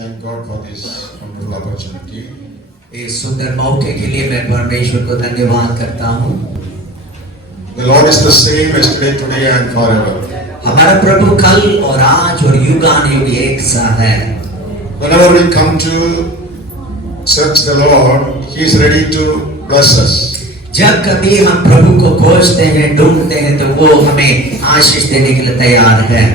Thank God for this wonderful opportunity. इस सुंदर मौके के लिए मैं परमेश्वर को धन्यवाद करता हूँ। The Lord is the same yesterday, today and forever. हमारा प्रभु कल और आज और युगानुयुग एक सा है। Whenever we come to search the Lord, He is ready to bless us. जब कभी हम प्रभु को खोजते हैं, ढूंढते हैं, तो वो हमें आशीष देने के लिए तैयार है।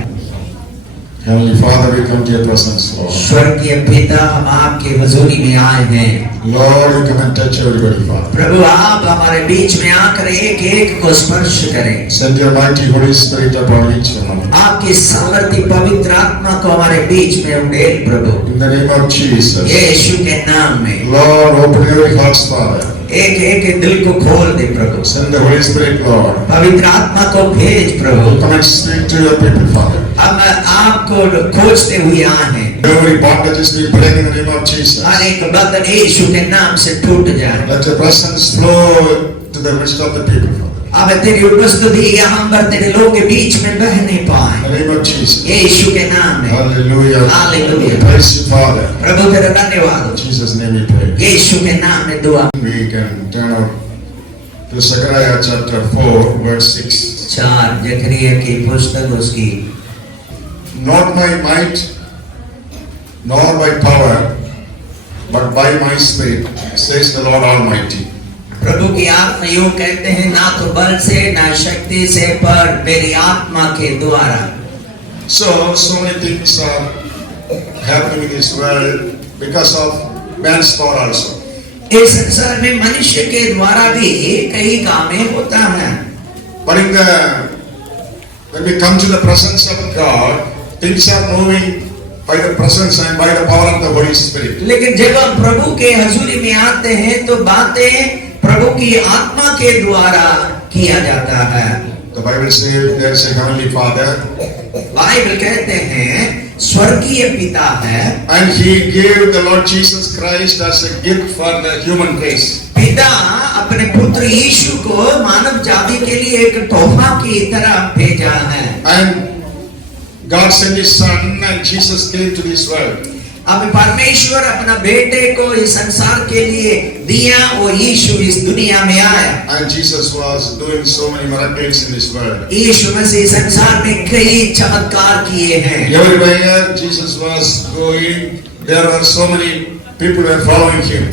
Heavenly Father, we come to your presence, Lord. स्वर्गीय पिता, हम आपके हुजूरी में आए हैं। Lord, you come and touch everybody, Father. प्रभु, आप हमारे बीच में आकर एक एक को स्पर्श करें। Send your mighty Holy Spirit upon each one. आपकी सामर्थी पवित्र आत्मा को हमारे बीच में उंडेल प्रभु। In the name of Jesus. यीशु के नाम में। Lord, open every heart, Father. एक एक दिल को खोल दे प्रभु। Send the Holy Spirit, Lord. पवित्र आत्मा को भेज प्रभु। Come and speak to your people, Father. हम आपको खोजते हुए आए हैं। Every bondage is being broken in the name of Jesus. हर एक बंधन यीशु के नाम से टूट जाए। Let your presence flow to the midst of the people, Father. अब तेरी उपस्थिति यहाँ पर तेरे लोगों के बीच में बह नहीं पाए। In the name of Jesus. यीशु के नाम में। Hallelujah. Hallelujah. Praise you, Father. प्रभु तेरा धन्यवाद। In Jesus' name we pray. यीशु के नाम में दुआ। We can turn out to Zechariah chapter 4, verse 6. 4 जकरिया की पुस्तक उसकी। Not by might, nor by power, but by my spirit, says the Lord Almighty. प्रभु की आत्मा यूं कहते हैं, ना तो बल से ना शक्ति से, पर मेरी आत्मा के द्वारा। So many things are happening in this world because of man's power also. इस संसार में मनुष्य के द्वारा भी कई कामें होता है। But when we come to the presence of God, things are moving by the presence and by the power of the Holy Spirit. लेकिन जब हम प्रभु के हजूरी में आते हैं तो बातें प्रभु की आत्मा के द्वारा किया जाता है। The Bible says there is a heavenly Father. Bible कहते हैं स्वर्गीय पिता है। And He gave the Lord Jesus Christ as a gift for the human race. पिता अपने पुत्र यीशु को मानव जाति के लिए एक तोहफा की तरह भेजा है। And God sent His Son, and Jesus came to this world. अब परमेश्वर अपना बेटे को इस संसार के लिए दिया और यीशु इस दुनिया में आया। And Jesus was doing so many miracles in this world. यीशु मसीह संसार में कई चमत्कार किए हैं। Everywhere Jesus was going, there were so many people were following Him.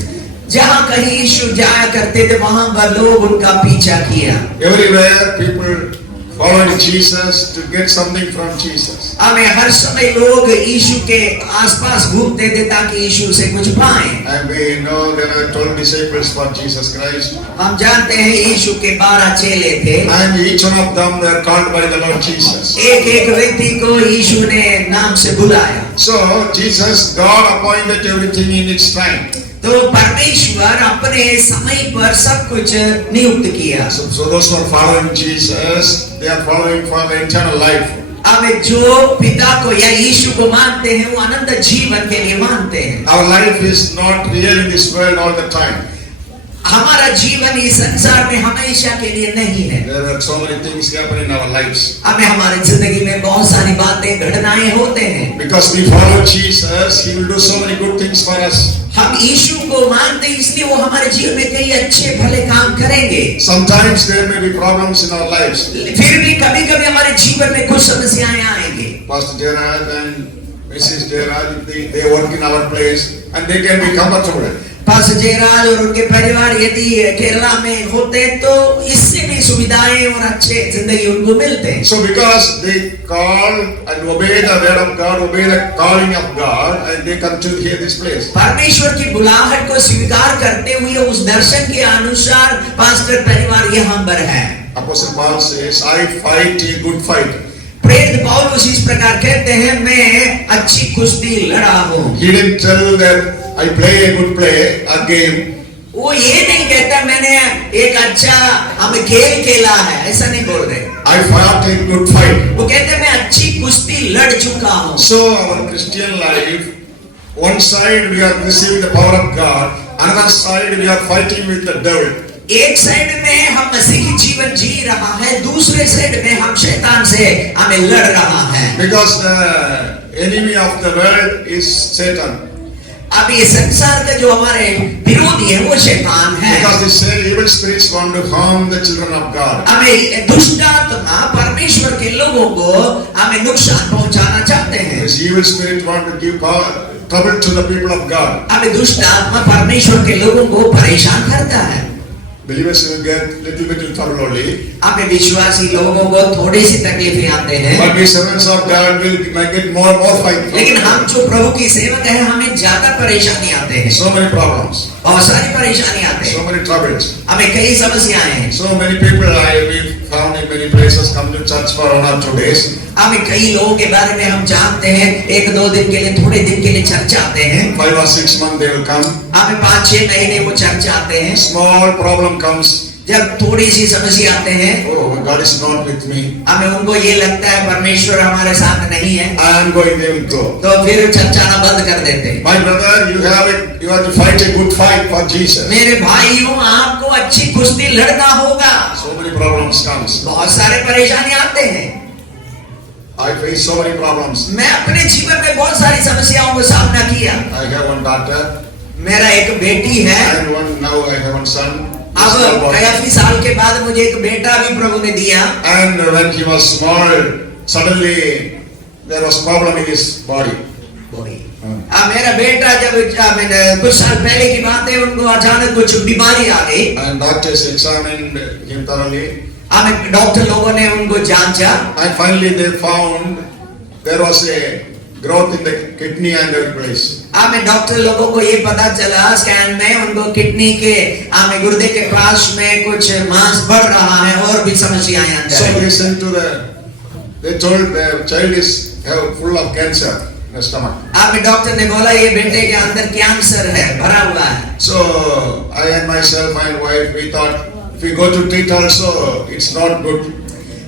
जहाँ कहीं यीशु जाया करते थे वहाँ पर लोग उनका पीछा किया। Everywhere people followed Jesus to get something from Jesus. हमें हर समय लोग यीशु के आसपास घूमते थे ताकि यीशु से कुछ पाएं। And we know there are 12 disciples for Jesus Christ. हम जानते हैं यीशु के 12 चेले थे। And each one of them were called by the Lord Jesus. एक एक व्यक्ति को यीशु ने नाम से बुलाया। So Jesus, God appointed everything in its time. तो परमेश्वर अपने समय पर सब कुछ नियुक्त किया। So those who are following Jesus, they are following for the eternal life. अब जो पिता को या यीशु को मानते हैं वो अनंत जीवन के लिए मानते हैं। Our life is not real in this world all the time. हमारा जीवन इस संसार में हमेशा के लिए नहीं है। There are so many things happening in our lives. हमें हमारी जिंदगी में बहुत सारी बातें घटनाएं होते हैं। Because we follow Jesus, He will do so many good things for us. हम यीशु को मानते हैं इसलिए वो हमारे जीवन में कई अच्छे भले काम करेंगे। Sometimes there may be problems in our lives. फिर भी कभी-कभी हमारे जीवन में कुछ समस्याएं आएंगी। Pastor Gerard and Mrs. Gerard, they work in our place and they can be comfortable. Pastor Jayaraj और उनके परिवार यदि केरला में होते तो इससे भी सुविधाएं और अच्छे जिंदगी उनको मिलते हैं। So because they call and obey the word of God, obey the calling of God, and they come to hear this place. परमेश्वर की बुलाहट को स्वीकार करते हुए उस दर्शन के अनुसार पास्टर परिवार यहाँ पर है। Apostle Paul says, I fight a good fight. प्रेरित पौलुस इस प्रकार कहते हैं, मैं अच्छी कुश्ती लड़ा हूँ। He didn't tell that I play a good play, a game. वो ये नहीं कहता मैंने एक अच्छा हमें खेल खेला है, ऐसा नहीं बोल रहे। I fought a good fight. वो कहते मैं अच्छी कुश्ती लड़ चुका हूँ। So our Christian life, one side we are receiving the power of God, another side we are fighting with the devil. एक साइड में हम मसीही जीवन जी रहा है, दूसरे साइड में हम शैतान से हमें लड़ रहा है। Because enemy of the world is Satan. अब ये संसार का जो हमारे विरोधी है वो शैतान है। Because the same evil spirits want to harm the children of God. हमें दुष्ट आत्मा परमेश्वर के लोगों को हमें नुकसान पहुंचाना चाहते हैं। This evil spirit want to give trouble to the people of God. हमें दुष्ट आत्मा परमेश्वर के लोगों को परेशान करता है। Believers will get little bit in trouble only. हमें विश्वासी लोगों को थोड़ी सी तकलीफें आते हैं। But we servants of God will get more and more fight. लेकिन हम जो प्रभु की सेवक हैं हमें ज्यादा परेशानी आते हैं। So many problems. बहुत सारी परेशानी आते हैं। So many troubles. हमें कई समस्याएं हैं। So many people we found in many places come to church for 1 or 2 days. हमें कई लोगों के बारे में हम जानते हैं, 1-2 दिन के लिए, थोड़े दिन के लिए चर्च आते हैं। 5 or 6 months they will come. हमें 5-6 महीने वो चर्च आते हैं। Small problem comes. जब थोड़ी सी समस्या आते हैं, Oh, God is not with me. हमें उनको ये लगता है परमेश्वर हमारे साथ नहीं है, I am going, they will go. तो फिर चर्च आना बंद कर देते हैं। My brother, you have to fight a good fight for Jesus. मेरे भाइयों, आपको अच्छी कुश्ती लड़ना होगा। So many problems comes. बहुत सारे परेशानी आते हैं। I face so many problems. मैं अपने जीवन में बहुत सारी समस्याओं को सामना किया। I have one daughter मेरा एक बेटी है, and now I have one son. अब काफी साल के बाद मुझे एक बेटा भी प्रभु ने दिया। And when he was small, suddenly there was problem in his body. मेरा बेटा जब कुछ साल पहले की बात है, उनको अचानक कुछ बीमारी आ गई। And doctors examined him thoroughly. Doctor लोगों ने उनको जांचा। And finally they found there was a growth in the kidney and every place. Doctor लोगों को ये पता चला स्कैन में, उनको किडनी के गुर्दे के पास में कुछ मांस बढ़ रहा है और भी समस्याएं अंदर। So they sent to they told the child is full of cancer in the stomach. Doctor ने बोला ये बेटे के अंदर कैंसर है, भरा हुआ है। So I and myself, my wife, we thought if we go to treat also, it's not good.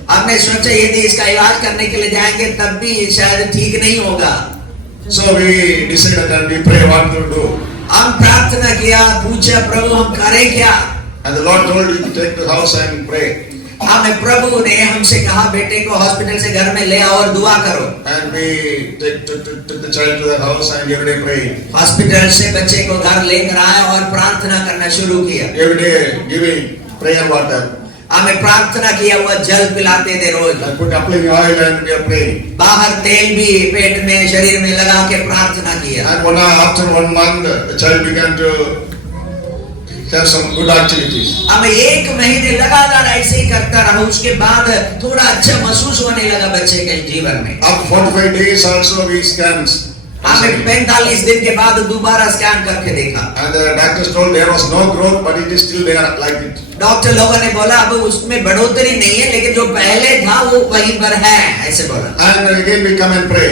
हमने सोचा यदि इसका इलाज करने के लिए जाएंगे तब भी शायद ठीक नहीं होगा। So we decided and we pray what to do. हम प्रार्थना किया, पूछा प्रभु हम करें क्या? And the Lord told you to take the house and pray. प्रभु ने हमसे कहा बेटे को हॉस्पिटल से घर में ले आओ और दुआ करो। And we took the child to the house and every day praying. Hospital से बच्चे को घर लेकर आए और प्रार्थना करना शुरू किया। Every day giving prayer water. हमें प्रार्थना किया, हुआ जल पिलाते थे रोज। I put applying oil and we are praying. बाहर तेल भी पेट में शरीर में लगा के प्रार्थना किया। And after 1 month the child began to have some good activities. अब 1 महीने लगातार ऐसे ही करता रहा, उसके बाद थोड़ा अच्छा महसूस होने लगा बच्चे के जीवन में। After 45 days also we scans. 45 दिन के बाद दोबारा स्कैन करके देखा। And the doctors told there was no growth, but it is still there like it. Doctor लोगों ने बोला अब उसमें बढ़ोतरी नहीं है, लेकिन जो पहले था वो वहीं पर है, ऐसे बोला। And again we come and pray.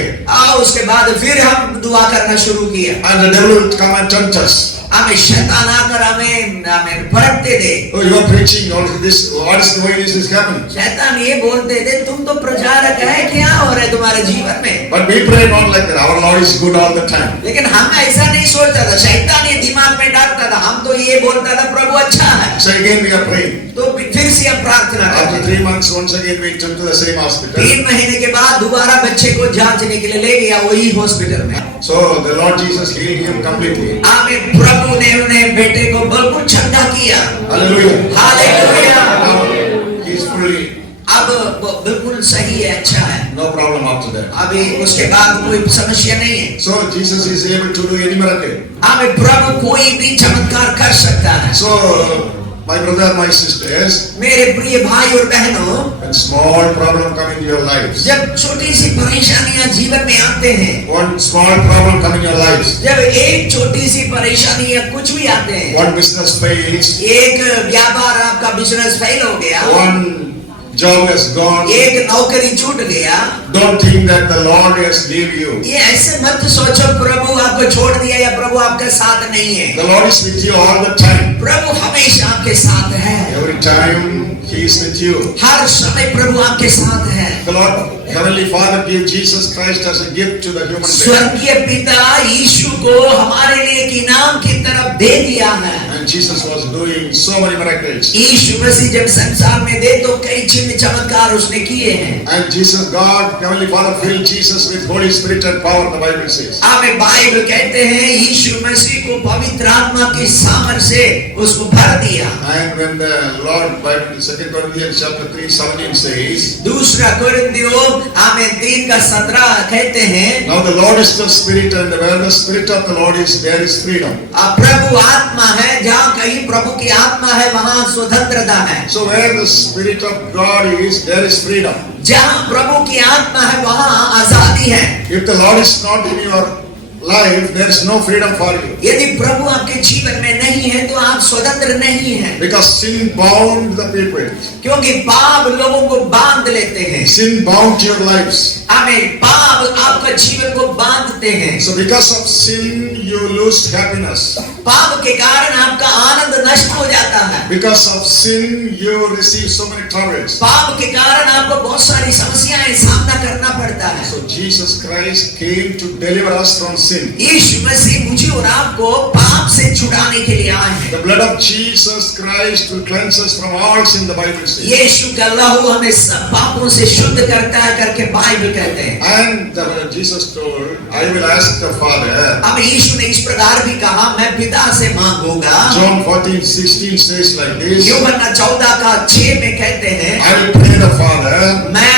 उसके बाद फिर हम दुआ करना शुरू किया। And the devil will come and tempt us. हमें शैतान आकर हमें भड़कते थे। Oh, you are preaching all this. What is the way this is happening? शैतान ये बोलते थे तुम तो प्रचारक है, क्या हो रहा है तुम्हारे जीवन में? But we pray not like that. Our Lord is good all the time. लेकिन हम ऐसा नहीं सोचता था, शैतान ये दिमाग में डालता था, हम तो ये बोलता था प्रभु अच्छा है। So again we are praying. तो फिर से हम प्रार्थना करते। After 3 months, once again we took to the same hospital. 3 महीने के बाद दोबारा बच्चे को जांचने के लिए ले गया वही हॉस्पिटल में। So the Lord Jesus healed him completely. प्रभु ने उन्हें बेटे को बिल्कुल ठंडा किया। Hallelujah. Hallelujah. Now he is fully. अब बिल्कुल सही है, अच्छा है। No problem after that. अभी उसके बाद कोई समस्या नहीं है। So Jesus is able to do any miracle. प्रभु कोई भी चमत्कार कर सकता है। So my brother, my sisters, मेरे प्रिय भाई और बहनों, when small problem come into your lives, जब छोटी सी परेशानियां जीवन में आते हैं, one small problem come in your lives, जब एक छोटी सी परेशानी या कुछ भी आते हैं, one business fails, एक व्यापार आपका बिजनेस फेल हो गया, one job has gone, एक नौकरी छूट गया, don't think that the Lord has leave you. ये ऐसे मत सोचो प्रभु आपको छोड़ दिया या प्रभु आपके साथ नहीं है। The Lord is with you all the time. प्रभु हमेशा आपके साथ है। Every time He is with you. हर समय प्रभु आपके साथ है। The Lord, Heavenly Father, gave Jesus Christ as a gift to the human being. स्वर्गीय पिता यीशु को हमारे लिए एक इनाम की तरफ दे दिया है। And when Jesus was doing so many miracles. यीशु मसीह जब संसार में थे तो कई चिन्ह चमत्कार उसने किए हैं। And Jesus, God, Heavenly Father, filled Jesus with Holy Spirit and power, the Bible says. हमें बाइबल कहते हैं यीशु मसीह को पवित्र आत्मा की सामर्थ से उसको भर दिया। And when the Lord, Bible, 2 Corinthians chapter 3:17 says, दूसरा कोरिन्थियों 3:17 कहते हैं, now the Lord is the Spirit, and where the Spirit of the Lord is, there is freedom. प्रभु आत्मा है, जहाँ कहीं प्रभु की आत्मा है वहाँ स्वतंत्रता है। So where the Spirit of God is, there is freedom. जहाँ प्रभु की आत्मा है वहाँ आजादी है। If the Lord is not in your life, there is no freedom for you. यदि प्रभु आपके जीवन में नहीं है तो आप स्वतंत्र नहीं हैं। Because sin bound the people. क्योंकि पाप लोगों को बांध लेते हैं। Sin bound your lives. हमें पाप आपका जीवन को बांधते हैं। So because of sin, you lose happiness. पाप के कारण आपका आनंद नष्ट हो जाता है। Because of sin, you receive so many troubles. पाप के कारण आपको बहुत सारी समस्याएं सामना करना पड़ता है। So Jesus Christ came to deliver us from sin. यीशु मसीह मुझे और आपको पाप से छुड़ाने के लिए आए हैं। The blood of Jesus Christ will cleanse us from all sin, the Bible says. यीशु का लहू हमें सब पापों से शुद्ध करता है करके बाइबल कहते हैं। And Jesus told, I will ask the Father. अब यीशु ने इस प्रकार भी कहा, मैं पिता से मांगूंगा। John 14:16 says like this. यूहन्ना 14:6 में कहते हैं, I will pray the Father. मैं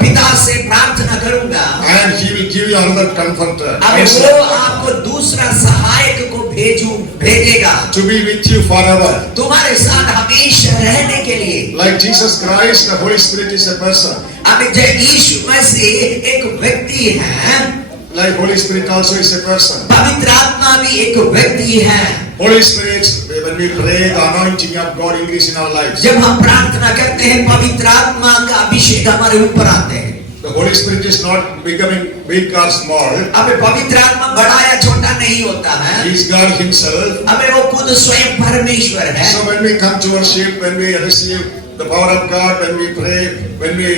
पिता से प्रार्थना करूंगा। And He will give you another comforter. अब वो आपको दूसरा सहायक को भेजेगा। To be with you forever. तुम्हारे साथ हमेशा रहने के लिए। Like Jesus Christ, the Holy Spirit is a person. अब जब यीशु मसीह एक व्यक्ति है, Like Holy Spirit also is a person. पवित्र आत्मा भी एक व्यक्ति है। Holy Spirit, when we pray, the anointing of God increase in our lives. जब हम प्रार्थना करते हैं पवित्र आत्मा का अभिषेक हमारे ऊपर आते हैं। The Holy Spirit is not becoming big or small. अब पवित्र आत्मा बड़ा या छोटा नहीं होता है। He is God Himself. अब वो खुद स्वयं परमेश्वर है। So when we come to worship, when we receive the power of God, when we pray, when we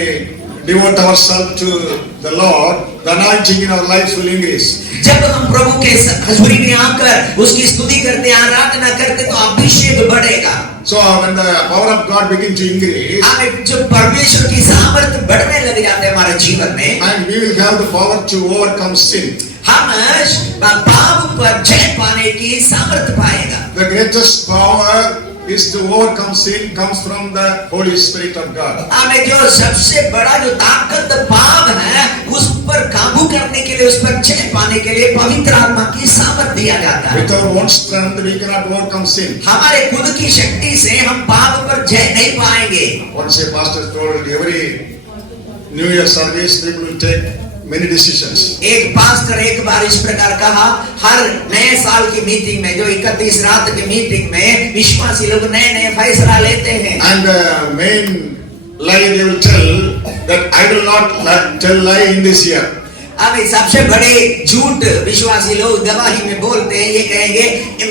devote ourselves to the Lord, the anointing in our lives will increase. जब हम प्रभु के हजूरी में आकर उसकी स्तुति करते, आराधना करते तो अभिषेक बढ़ेगा। So when the power of God begins to increase, जो परमेश्वर की सामर्थ्य बढ़ने लग जाते हैं हमारे जीवन में, and we will have the power to overcome sin. हम पाप पर जय पाने की सामर्थ्य पाएगा। The greatest power is to overcome sin comes from the Holy Spirit of God. हमें जो सबसे बड़ा जो ताकत पाप है उस पर काबू करने के लिए, उस पर जय पाने के लिए पवित्र आत्मा की सामर्थ्य दिया जाता है। With our own strength we cannot overcome sin. हमारे खुद की शक्ति से हम पाप पर जय नहीं पाएंगे। Once a pastor told every New Year service people will take many decisions. एक पास्टर एक बार इस प्रकार कहा, हर नए साल की मीटिंग में, जो 31 रात की मीटिंग में विश्वासी लोग नए नए फैसला लेते हैं। And the main lie they will tell that I will not tell lie in this year. अब सबसे बड़े झूठ विश्वासी लोग गवाही में बोलते हैं, ये कहेंगे कि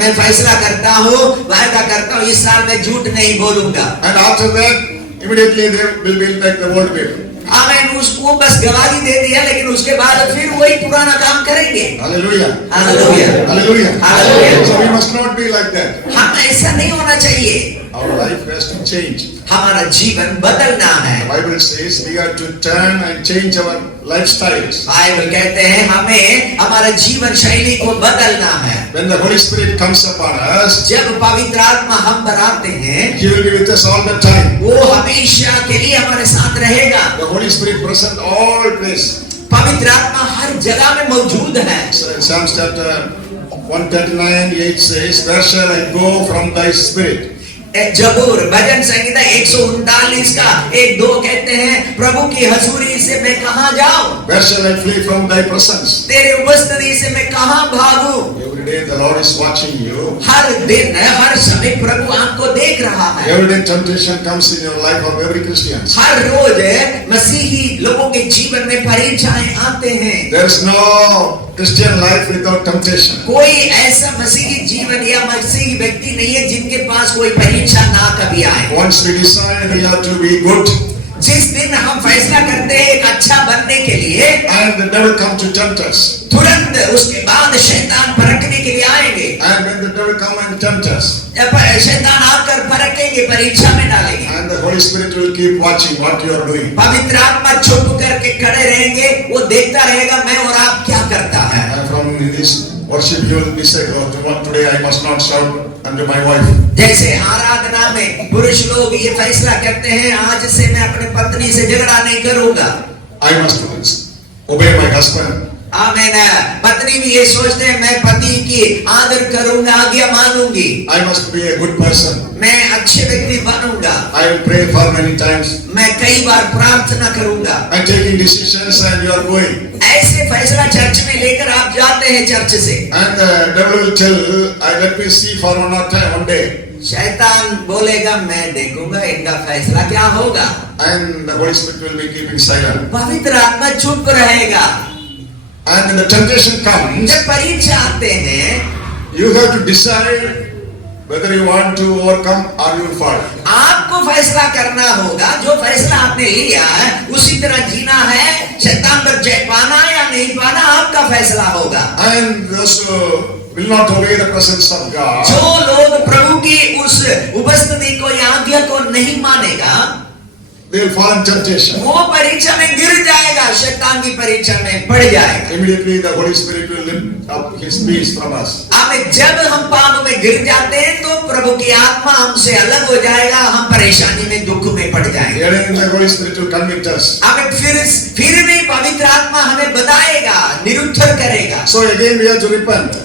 मैं फैसला करता हूँ, वायदा करता हूँ, इस साल मैं झूठ नहीं बोलूंगा। And after that immediately they will be like the old people. आमीन, उसको बस गवाही दे दिया, लेकिन उसके बाद फिर वही पुराना काम करेंगे। Hallelujah. Hallelujah, Hallelujah. Hallelujah. So we must not be like that. हम ऐसा नहीं होना चाहिए। Our life has to change. हमारा जीवन बदलना है। The Bible says we have to turn and change our lifestyles. Bible कहते हैं हमें हमारा जीवन शैली को बदलना है। When the Holy Spirit comes upon us, जब पवित्र आत्मा हम पर आते हैं, He will be with us all the time. वो हमेशा के लिए हमारे साथ रहेगा। The Holy Spirit present all place. पवित्र आत्मा हर जगह में मौजूद है। So in Psalms chapter 139:8 says, "Where shall I go from Thy Spirit?" जबूर भजन संहिता 139 का 1-2 कहते हैं, प्रभु की हजूरी से मैं कहाँ जाऊं? Where shall I flee from Thy presence? तेरे उपस्थिति से मैं कहाँ भागूं? Every day the Lord is watching you. हर दिन हर समय प्रभु आपको देख रहा है। Every day temptation comes in your life of every Christian. हर रोज मसीही लोगों के जीवन में परीक्षाएं आते हैं। There is no Christian life without temptation. कोई ऐसा मसीही जीवन या मसीही व्यक्ति नहीं है जिनके पास कोई परीक्षा ना कभी आए। Once we decide we have to be good, जिस दिन हम फैसला करते हैं एक अच्छा बनने के लिए, and the devil come to tempt us. तुरंत उसके बाद शैतान परखने के लिए आएंगे। And when the devil and tempt us. शैतान आकर परखेंगे, परीक्षा में डालेंगे, And the Holy Spirit will keep watching what you are doing. पवित्र आत्मा चुप करके खड़े रहेंगे, वो देखता रहेगा मैं और आप क्या करता है। And from this worship you will be saying, oh, today I must not shout unto my wife. जैसे आराधना में पुरुष लोग ये फैसला करते हैं, आज से मैं अपने पत्नी से झगड़ा नहीं करूंगा, I must obey my husband. आमीन। पत्नी भी ये सोचते हैं मैं पति की आदर करूंगा, आज्ञा मानूंगी, I must be a good person. मैं अच्छे व्यक्ति बनूंगा, I will pray for many times. मैं कई बार प्रार्थना करूंगा। And taking decisions and you are going. ऐसे फैसला चर्च में लेकर आप जाते हैं चर्च से, And the devil will tell, let me see for one day. शैतान बोलेगा मैं देखूंगा इनका फैसला क्या होगा, And the Holy Spirit will be keeping silent. पवित्र आत्मा चुप रहेगा। And when the temptation comes, जब परीक्षा आते हैं, you have to decide whether you want to overcome or you will fall. आपको फैसला करना होगा, जो फैसला आपने लिया है उसी तरह जीना है, शैतान पर जय पाना या नहीं पाना आपका फैसला होगा। And those who will not obey the presence of God, जो लोग प्रभु की उस उपस्थिति को या आज्ञा को नहीं मानेगा, they will fall in temptation. वो परीक्षा में गिर जाएगा, शैतान की परीक्षा में पड़ जाएगा। Immediately the Holy Spirit will lift up His peace from us. अब जब हम पाप में गिर जाते हैं तो प्रभु की आत्मा हमसे अलग हो जाएगा, हम परेशानी में दुख में पड़ जाएंगे। Again the Holy Spirit will convict us. अब फिर भी पवित्र आत्मा हमें बताएगा, निरुत्तर करेगा। So again we have to repent.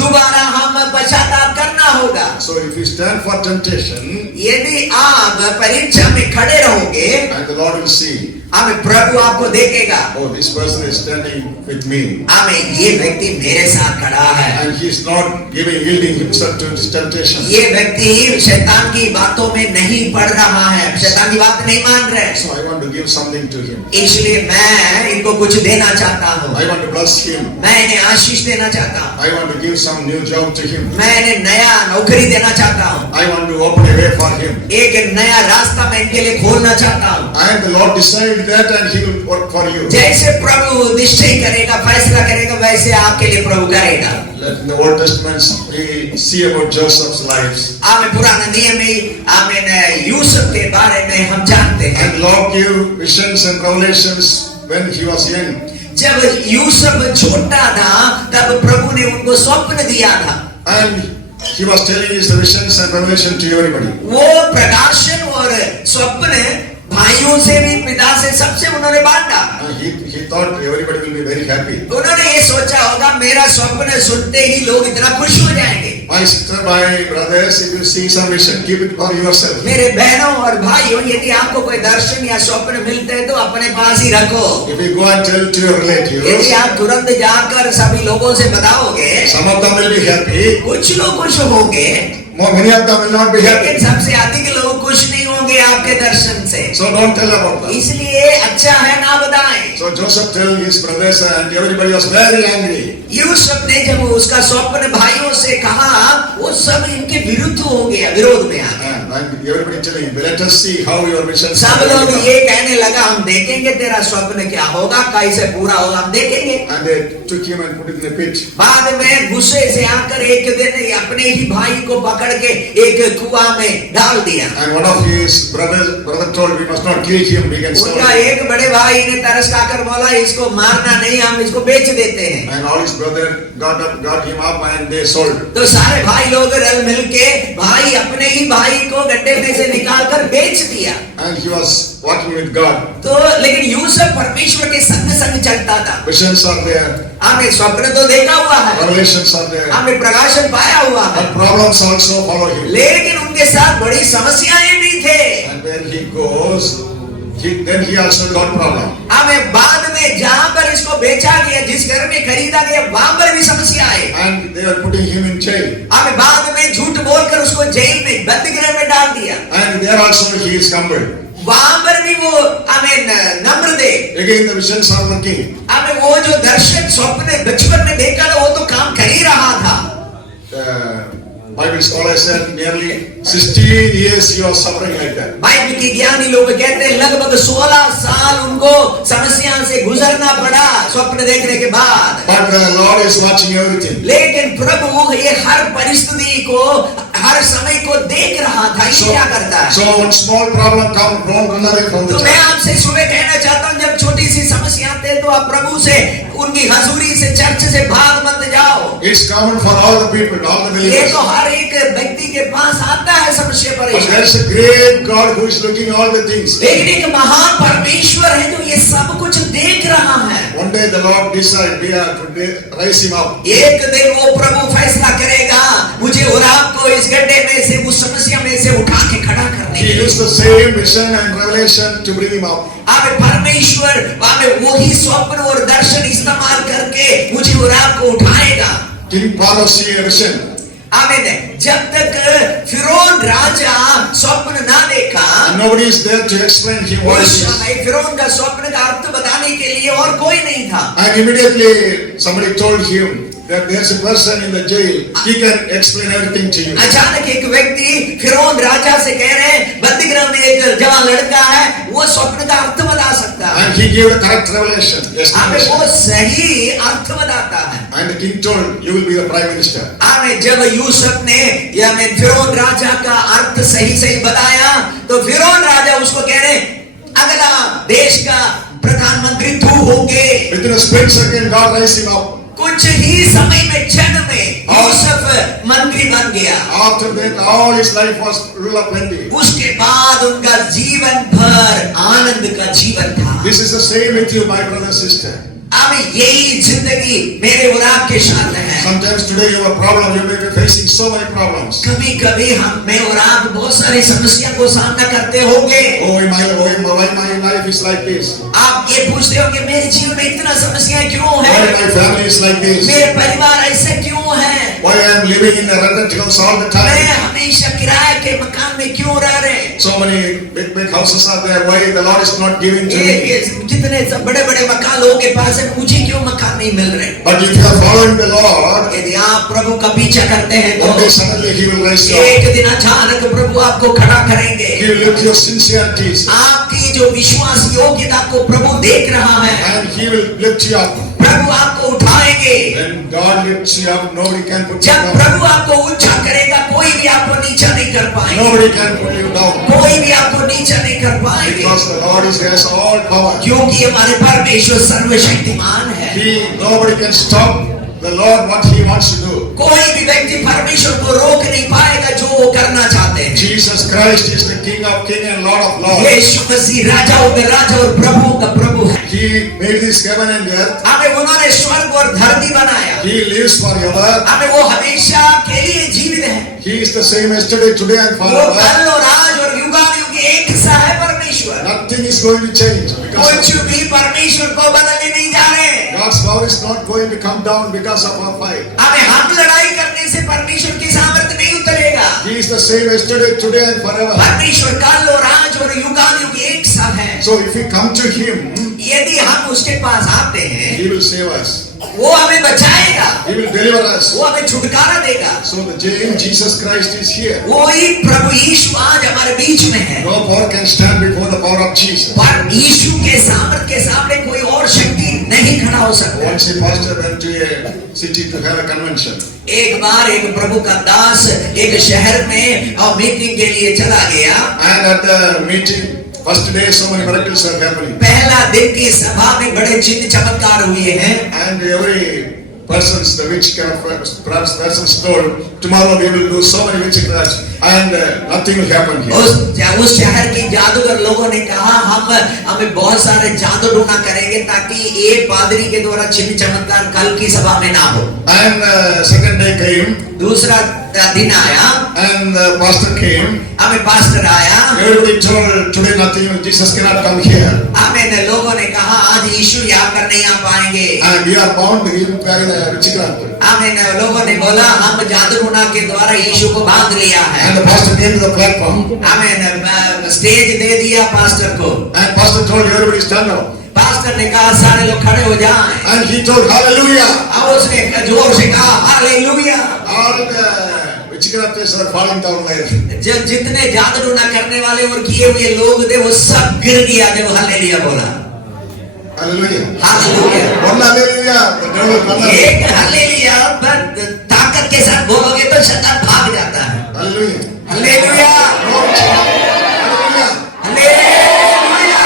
दोबारा हम पश्चाताप करना होगा। So if you stand for temptation, यदि आप परीक्षा में खड़े रहोगे, and the Lord will see, हमें प्रभु आपको देखेगा, oh, this person is standing with me, हमें ये व्यक्ति मेरे साथ खड़ा है, and he is not yielding himself to this temptation. ये व्यक्ति शैतान की बातों में नहीं पड़ रहा है, शैतान की बात नहीं मान रहे। So I want to give something to him. इसलिए मैं इनको कुछ देना चाहता हूँ, I want to bless him. मैं इन्हें आशीष देना चाहता हूँ, I want to give some new job to him. मैं इन्हें नया नौकरी देना चाहता हूँ, I want to open a way for him. एक नया रास्ता मैं इनके लिए खोलना चाहता हूँ। And the Lord decided that, and He will work for you. जैसे प्रभु निश्चय करेगा, फैसला करेगा, वैसे आपके लिए प्रभु करेगा। In the Old Testament, we see about Joseph's lives. आमें पुराने नियम में आमें यूसुफ के बारे में हम जानते हैं। And Lord gave visions and revelations when he was young. जब यूसुफ छोटा था, तब प्रभु ने उनको स्वप्न दिया था। And he was telling his visions and revelation to everybody. वो प्रकाशन और स्वप्न भाइयों से भी, पिता से, सबसे उन्होंने बांटा। He thought everybody will be very happy. उन्होंने ये सोचा होगा मेरा स्वप्न सुनते ही लोग इतना खुश हो जाएंगे। My sister, my brothers, if you see some vision, keep it for yourself. मेरे बहनों और भाइयों, यदि आपको कोई दर्शन या स्वप्न मिलते हैं तो अपने पास ही रखो। If you go and tell to your relatives, यदि आप तुरंत जाकर सभी लोगों से बताओगे, some of them will be happy, कुछ लोग खुश होंगे, many of them will not be happy. लेकिन सबसे अधिक लोग खुश नहीं होंगे आपके दर्शन से। So don't tell about that. इसलिए अच्छा है ना बताएं। So Joseph told his brothers, and everybody was very angry. Yusuf ने जब उसका स्वप्न भाइयों से कहा, वो सब इनके विरुद्ध हो गया, विरोध में आ गया। And everybody telling him, let us see how your vision. सब लोग ये कहने लगा, हम देखेंगे तेरा स्वप्न क्या होगा, कैसे पूरा होगा, हम देखेंगे। And they took him and put him in a pit. बाद में गुस्से से आकर एक दिन अपने ही भाई को पकड़ के एक कुआं में डाल दिया। And one of his brother told, we must not kill him, we can sell उनका him. एक बड़े भाई ने तरस खाकर बोला, इसको मारना नहीं, हम इसको बेच देते हैं। And all his brother got him up and they sold. तो सारे भाई लोग रल मिलके भाई अपने ही भाई को गड्ढे में से निकालकर बेच दिया। And he was walking with God. तो लेकिन यूसुफ परमेश्वर के संग संग चलता था। Visions are there, आपने स्वप्न तो देखा हुआ है, revelations are there, आपने प्रकाशन पाया हुआ है, but problems also follow him. लेकिन उनके साथ बड़ी समस्याएं भी थे। And when he goes, then he also got problem. हमें बाद में जहाँ पर इसको बेचा गया, जिस घर में खरीदा गया, वहां पर भी समस्या आए। And they are putting him in jail. हमें बाद में झूठ बोलकर उसको जेल में, बंदीगृह में डाल दिया। And there also he is humbled. वहां पर भी वो हमें नम्र दे। Again the visions are working. हमें वो जो दर्शन स्वप्न बचपन में देखा था, वो तो काम कर ही रहा था। Bible scholars said nearly 16 years he was suffering like that. Bible के ज्ञानी लोग कहते हैं लगभग 16 साल उनको समस्या से गुजरना पड़ा स्वप्न देखने के बाद। But the Lord is watching everything. लेकिन प्रभु ये हर परिस्थिति को हर समय को देख रहा था। ये क्या करता है? So when small problem come, don't run away from the तो मैं church. आपसे सुबह कहना चाहता हूँ जब छोटी सी समस्या आते हैं तो आप प्रभु से उनकी हजूरी से चर्च से भाग मत जाओ। It's common for all the people, all the ये believers. तो हर एक व्यक्ति के पास आता है समस्या But परेशानी। there's a great God who is looking all the things. लेकिन एक महान परमेश्वर है जो ये सब कुछ देख रहा है। One day the Lord decide we are to raise him up. एक दिन वो प्रभु फैसला करेगा मुझे और आपको इस गड्ढे में से उस समस्या में से उठा के खड़ा करने He के लिए। used the same vision and revelation to bring him up. हमें परमेश्वर हमें वही स्वप्न और दर्शन इस्तेमाल करके मुझे और आपको उठाएगा। King Pharaoh see a vision. आमीन। जब तक फिरौन राजा स्वप्न ना देखा And nobody is there to explain him what उस it is. समय फिरौन का स्वप्न का अर्थ बताने के लिए और कोई नहीं था। And immediately somebody told him that there's a person in the jail. He can explain everything to you. अचानक एक व्यक्ति फिरौन राजा से कह रहे हैं बंदीगृह में एक जवान लड़का है वो स्वप्न का अर्थ बता सकता है। And he gave the correct revelation. हमें Yes. वो सही अर्थ बताता है। And the king told, you will be the prime minister. हमें जब यूसुफ ने या मैं फिरौन राजा का अर्थ सही सही बताया तो फिरौन राजा उसको कह रहे अगला देश का प्रधानमंत्री तू होगे। Within a split second, God raised him up. कुछ ही समय में क्षण में यूसुफ मंत्री बन गया। After that, all his life was full of plenty. उसके बाद उनका जीवन भर आनंद का जीवन था। This is the same with you, my brother and sister. अब यही जिंदगी मेरे और आपके साथ है। Sometimes today you have a problem, you may be facing so many problems. कभी कभी हम मैं और आप बहुत सारी समस्या को सामना करते होंगे। Why my life is like this? आप ये पूछते होंगे मेरे जीवन में इतना समस्या क्यों है? Why my family is like this? मेरे परिवार ऐसे क्यों है? Why I am living in a rented house all the मैं time? हमेशा किराए के मकान में क्यों रह रहे? So many big houses are there. Why the Lord is not giving to me? जितने सब बड़े बड़े मकान लोगों के पास है मुझे क्यों मकान नहीं मिल रहे? But if you are following the Lord, यदि आप प्रभु का पीछा करते हैं one day तो suddenly He will raise you up. एक दिन अचानक प्रभु आपको खड़ा करेंगे। He will look your sincerities आपकी जो विश्वास योग्यता को प्रभु देख रहा है। and He will lift you up. प्रभु आपको उठाएंगे। When God lifts you up, nobody can put you जब down. प्रभु आपको ऊंचा करेगा कोई भी आपको नीचा नहीं कर पाएगा। Nobody can put you down. कोई भी आपको नीचा नहीं कर पाएंगे Because the Lord has all power. क्योंकि हमारे परमेश्वर सर्वशक्तिमान है। Nobody can stop the Lord what He wants to do. कोई भी व्यक्ति परमेश्वर को रोक नहीं पाएगा जो वो करना चाहते हैं। Jesus Christ is the King of Kings and Lord of Lords. यीशु मसीह राजाओं का राजा और प्रभुओं का प्रभु है। He made this heaven and earth. हमें उन्होंने स्वर्ग और धरती बनाया। He lives forever. हमें वो हमेशा के लिए जीवित है। He is the same yesterday, today and वो forever. कल और आज और युगानुयुग एक सा है परमेश्वर। Nothing is going to change. कुछ भी परमेश्वर को बदलने नहीं जा रहे। God's power is not going to come down because of our fight. हमें हम लड़ाई करने से परमेश्वर की सामर्थ्य नहीं उतरेगा। He is the same yesterday, today and forever. परमेश्वर कल और आज और युगानुयुग एक सा है। So if we come to Him, यदि हम उसके पास आते हैं He will save us. वो हमें बचाएगा। He will deliver us. वो हमें छुटकारा देगा। So the King Jesus Christ is here. वही प्रभु यीशु आज हमारे बीच में है। No power can stand before the power of Jesus. पर यीशु के सामर्थ के सामने कोई और शक्ति नहीं खड़ा हो सकता। Once a pastor went to a city to have a convention. एक बार एक प्रभु का दास एक शहर में मीटिंग के लिए चला गया। And at the meeting, first day so many miracles are happening. पहला दिन की सभा में बड़े चिन्ह चमत्कार हुए हैं। And every persons, the witchcraft persons told, tomorrow we will do so many witchcrafts and nothing will happen here. उस शहर के जादूगर लोगों ने कहा हमें बहुत सारे जादू टोना करेंगे ताकि एक पादरी के द्वारा चिन्ह चमत्कार कल की सभा में ना हो। And second day came. दूसरा दिन आया। And the pastor came. हमें पास्टर आया। Everybody told today nothing, Jesus cannot come here. हमें लोगों ने कहा आज यीशु यहाँ पर नहीं आ पाएंगे। And we are bound to give carry the witchcraft. हमें लोगों ने बोला हम जादू टोना के द्वारा यीशु को बांध लिया है। And the pastor came to the platform. हमें स्टेज दे दिया पास्टर को। And pastor told everybody stand up. Pastor ने कहा सारे लोग खड़े हो जाएं। And he told hallelujah. अब उसने जोर से कहा हालेलुया। All the చేశారు falling down there. जब जितने जादू टोना करने वाले और किए हुए लोग थे वो सब गिर गया जब हालेलुया बोला। Hallelujah. Hallelujah. One hallelujah. The devil run away. एक हालेलुया पर ताकत के साथ बोलोगे तो शैतान भाग जाता है। Hallelujah. Hallelujah. Hallelujah. Hallelujah.